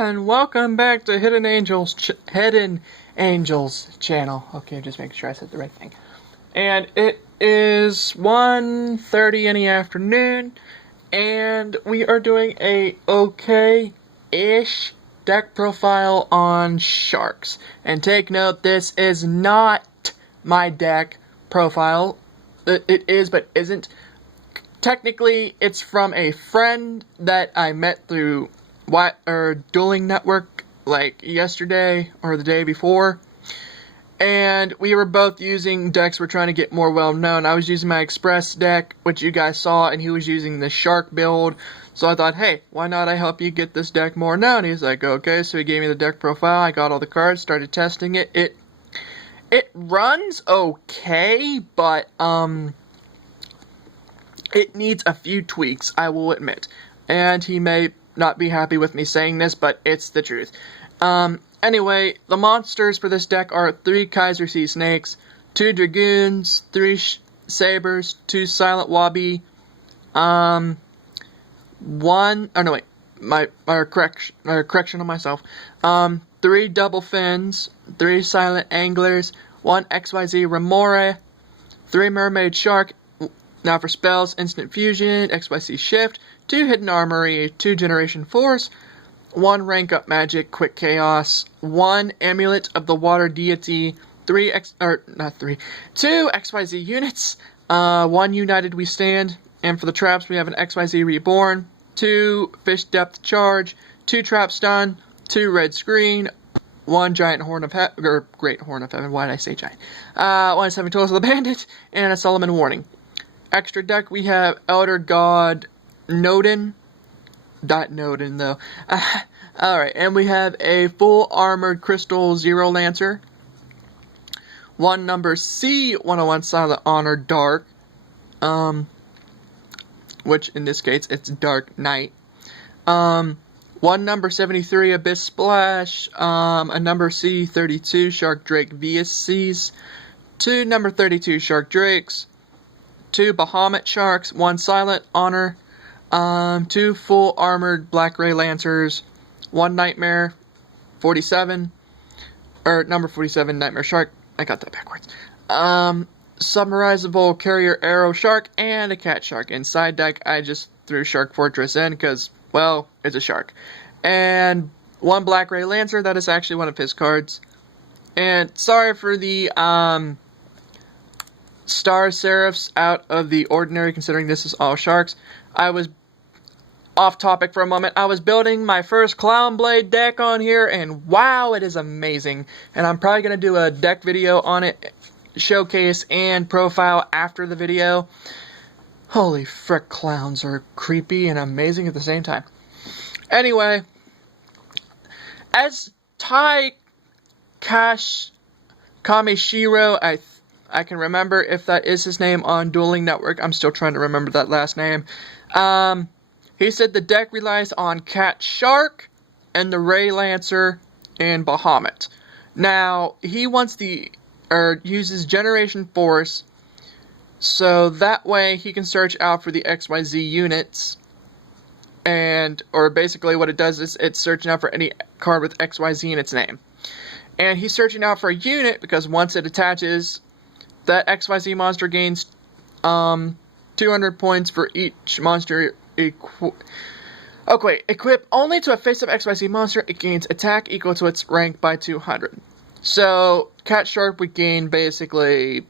And welcome back to Hidden Angels channel. Okay, just making sure I said the right thing. And it is 1:30 in the afternoon, and we are doing a okay-ish deck profile on sharks. And take note, this is not my deck profile. It is, but isn't. Technically, it's from a friend that I met through Dueling Network like yesterday or the day before, and we were both using decks we're trying to get more well known. I was using my Express deck, which you guys saw, and he was using the Shark build. So I thought, hey, why not I help you get this deck more known? He's like, okay. So he gave me the deck profile. I got all the cards, started testing it. It runs okay, but it needs a few tweaks, I will admit. And he may not be happy with me saying this, but it's the truth. Anyway, the monsters for this deck are 3 Kaiser Sea Snakes, 2 Dragoons, 3 Sabers, 2 Silent Wabi, correction on myself. 3 Double Fins, 3 Silent Anglers, 1 XYZ Remora, 3 Mermaid Shark. Now for spells, Instant Fusion, XYZ Shift, 2 Hidden Armory, 2 Generation Force, 1 Rank Up Magic, Quick Chaos, 1 Amulet of the Water Deity, 2 XYZ units, 1 United We Stand, and for the traps we have an XYZ Reborn, 2 Fish Depth Charge, 2 Trap Stun, 2 Red Screen, 1 Giant Horn of Heaven, or Great Horn of Heaven, why did I say giant? 1 7 Tools of the Bandit, and a Solomon Warning. Extra deck, we have Elder God Nodin. Not Nodin, though. Alright, and we have a full armored Crystal Zero Lancer. 1 number C101 Silent Honor Dark. Which in this case, it's Dark Knight. 1 number 73 Abyss Splash. A number C32 Shark Drake VSCs. 2 number 32 Shark Drakes. 2 Bahamut Sharks, 1 Silent Honor, 2 full armored Black Ray Lancers, 1 Nightmare 47, or number 47 Nightmare Shark, I got that backwards, Submerizable Carrier Arrow Shark, and a Cat Shark. In side deck, I just threw Shark Fortress in because, well, it's a shark. And 1 Black Ray Lancer, that is actually one of his cards. And sorry for the, Star Seraphs out of the ordinary, considering this is all sharks. I was off topic for a moment. I was building my first Clown Blade deck on here, and wow, it is amazing. And I'm probably going to do a deck video on it, showcase and profile after the video. Holy frick, clowns are creepy and amazing at the same time. Anyway, as Tai Kamishiro, I can remember if that is his name on Dueling Network. I'm still trying to remember that last name. He said the deck relies on Cat Shark and the Ray Lancer and Bahamut. Now, he wants uses Generation Force, so that way he can search out for the XYZ units. Or basically what it does is it's searching out for any card with XYZ in its name. And he's searching out for a unit because once it attaches, that XYZ monster gains 200 points for each monster equip only to a face-up XYZ monster. It gains attack equal to its rank by 200. So Cat Shark would gain basically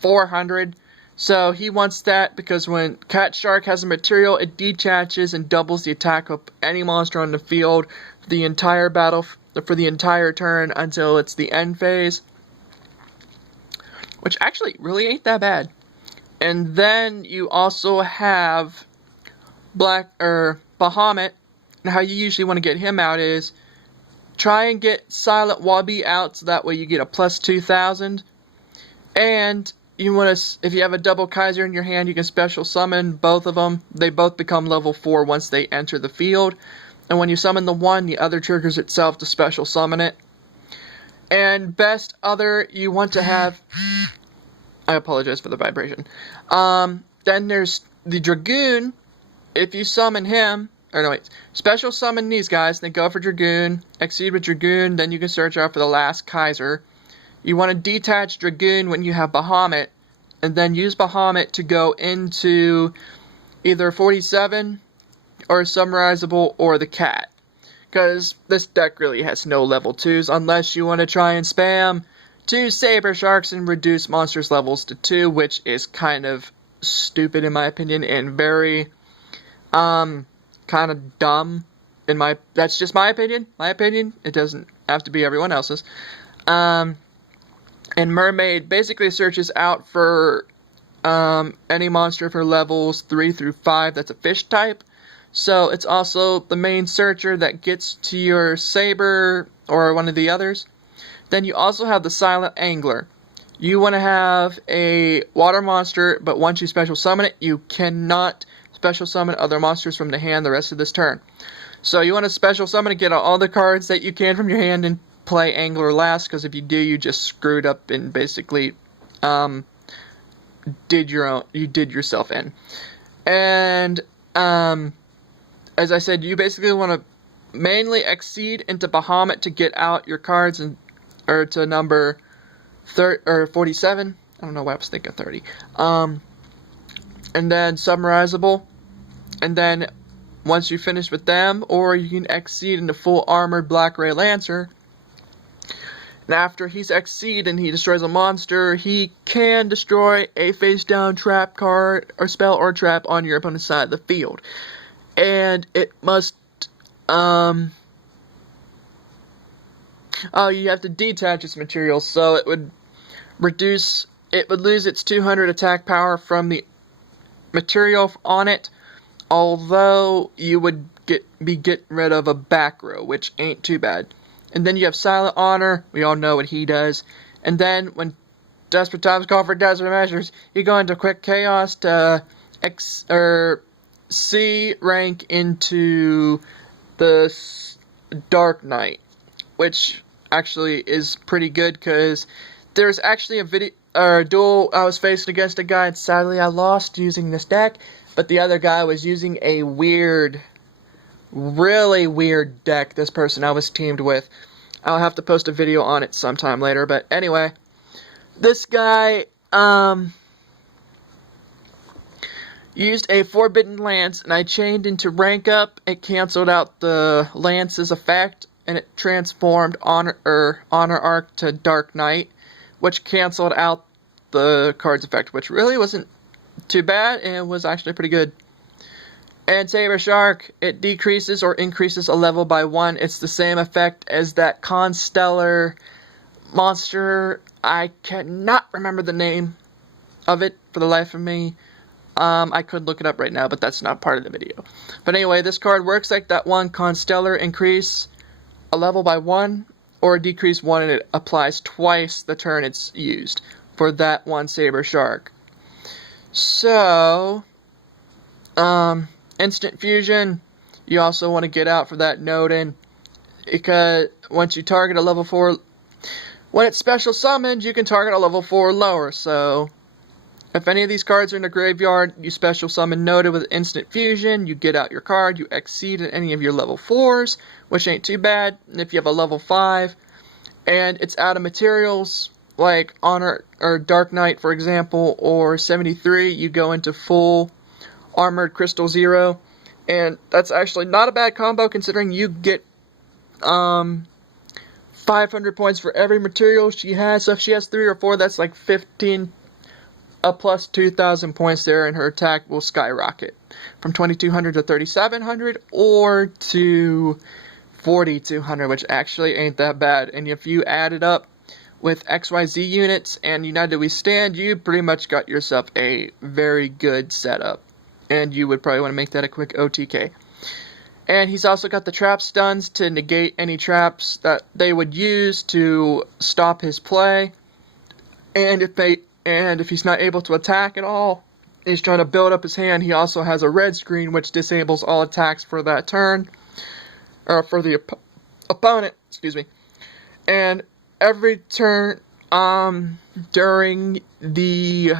400. So he wants that because when Cat Shark has a material, it detaches and doubles the attack of any monster on the field for the entire battle, for the entire turn until it's the end phase. Which actually really ain't that bad. And then you also have Bahamut. And how you usually want to get him out is try and get Silent Wabi out so that way you get a plus 2,000. And you want to, if you have a double Kaiser in your hand, you can special summon both of them. They both become level 4 once they enter the field. And when you summon the one, the other triggers itself to special summon it. And best other, you want to have, I apologize for the vibration. Then there's the Dragoon. If you summon him, or no wait, special summon these guys, then go for Dragoon, exceed with Dragoon, then you can search out for the last Kaiser. You want to detach Dragoon when you have Bahamut, and then use Bahamut to go into either 47 or Summarizable or the Cat. Because this deck really has no level 2s unless you want to try and spam 2 Saber Sharks and reduce monsters levels to 2, which is kind of stupid in my opinion and very kind of dumb that's just my opinion. It doesn't have to be everyone else's. And Mermaid basically searches out for any monster for levels 3 through 5 that's a fish type. So it's also the main searcher that gets to your Saber or one of the others. Then you also have the Silent Angler. You want to have a water monster, but once you special summon it, you cannot special summon other monsters from the hand the rest of this turn. So you want to special summon and get all the cards that you can from your hand and play Angler last, because if you do, you just screwed up and basically did yourself in. And as I said, you basically want to mainly exceed into Bahamut to get out your cards or to number 47. I don't know why I was thinking 30. And then Summarizable. And then once you finish with them, or you can exceed into full armored Black Ray Lancer. And after he's exceed and he destroys a monster, he can destroy a face down trap card or spell or trap on your opponent's side of the field. And it must, you have to detach its materials, so it would lose its 200 attack power from the material on it, although you would be getting rid of a back row, which ain't too bad. And then you have Silent Honor, we all know what he does. And then when desperate times call for desperate measures, you go into Quick Chaos to C rank into the Dark Knight, which actually is pretty good because there's actually a duel I was facing against a guy, and sadly I lost using this deck, but the other guy was using a really weird deck, this person I was teamed with. I'll have to post a video on it sometime later, but anyway, this guy used a Forbidden Lance, and I chained into rank up. It canceled out the Lance's effect, and it transformed Honor Arc to Dark Knight, which canceled out the card's effect, which really wasn't too bad, and was actually pretty good. And Saber Shark, it decreases or increases a level by 1. It's the same effect as that Constellar monster. I cannot remember the name of it for the life of me. I could look it up right now, but that's not part of the video. But anyway, this card works like that one Constellar, increase a level by 1 or decrease 1, and it applies twice the turn it's used for that one Saber Shark. So, Instant Fusion, you also want to get out for that Nodin, because once you target a level 4, when it's special summoned, you can target a level 4 or lower, so if any of these cards are in the graveyard, you special summon Nodin with Instant Fusion, you get out your card, you exceed at any of your level 4s, which ain't too bad. And if you have a level 5, and it's out of materials, like Honor or Dark Knight, for example, or 73, you go into full Armored Crystal Zero, and that's actually not a bad combo considering you get 500 points for every material she has. So if she has 3 or 4, that's like 15 plus 2,000 points there, and her attack will skyrocket from 2,200 to 3,700 or to 4,200, which actually ain't that bad. And if you add it up with XYZ units and United We Stand, you pretty much got yourself a very good setup. And you would probably want to make that a quick OTK. And he's also got the trap stuns to negate any traps that they would use to stop his play. And if he's not able to attack at all, he's trying to build up his hand, he also has a red screen which disables all attacks for that turn. Or for the opponent, excuse me. And every turn during the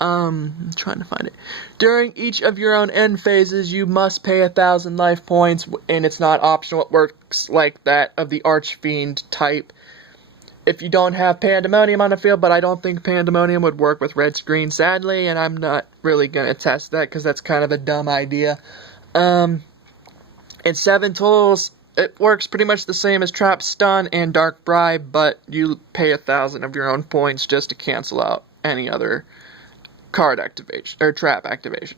I'm trying to find it. During each of your own end phases, you must pay 1,000 life points, and it's not optional. It works like that of the Archfiend type. If you don't have Pandemonium on the field, but I don't think Pandemonium would work with red screen, sadly, and I'm not really going to test that because that's kind of a dumb idea. In 7 tools, it works pretty much the same as Trap Stun and Dark Bribe, but you pay 1,000 of your own points just to cancel out any other card activation or trap activation.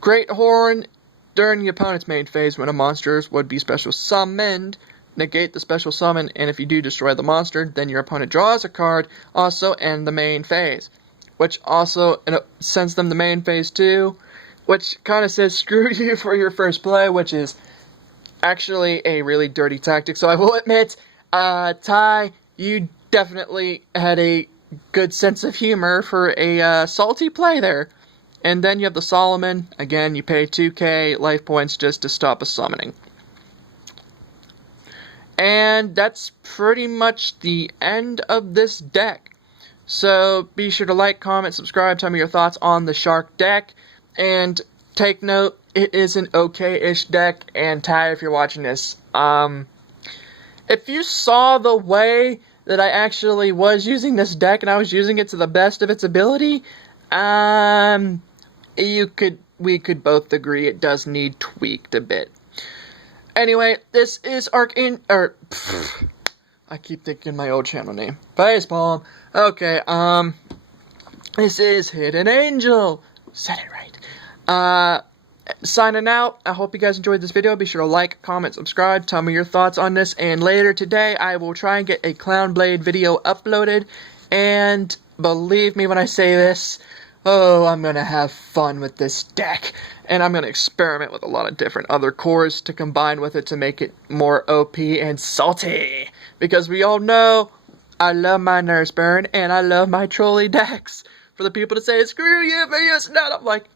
Great Horn during the opponent's main phase when a monster would be special summoned. Negate the special summon, and if you do destroy the monster, then your opponent draws a card, also end the main phase. Which also sends them the main phase too, which kind of says screw you for your first play, which is actually a really dirty tactic. So I will admit, Ty, you definitely had a good sense of humor for a salty play there. And then you have the Solomon. Again, you pay 2k life points just to stop a summoning. And that's pretty much the end of this deck. So be sure to like, comment, subscribe, tell me your thoughts on the Shark deck. And take note, it is an okay-ish deck. And Ty, if you're watching this, if you saw the way that I actually was using this deck and I was using it to the best of its ability, we could both agree it does need tweaked a bit. Anyway, this is I keep thinking my old channel name. Facepalm. Okay, this is Hidden Angel. Said it right. Signing out. I hope you guys enjoyed this video. Be sure to like, comment, subscribe. Tell me your thoughts on this. And later today, I will try and get a Clown Blade video uploaded. And believe me when I say this, oh, I'm going to have fun with this deck. And I'm going to experiment with a lot of different other cores to combine with it to make it more OP and salty. Because we all know I love my Nurse Burn and I love my trolley decks. For the people to say, screw you for using that, I'm like,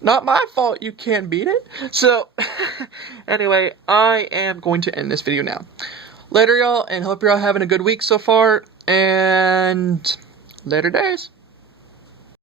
not my fault, you can't beat it. So, anyway, I am going to end this video now. Later, y'all, and hope you're all having a good week so far. And later days.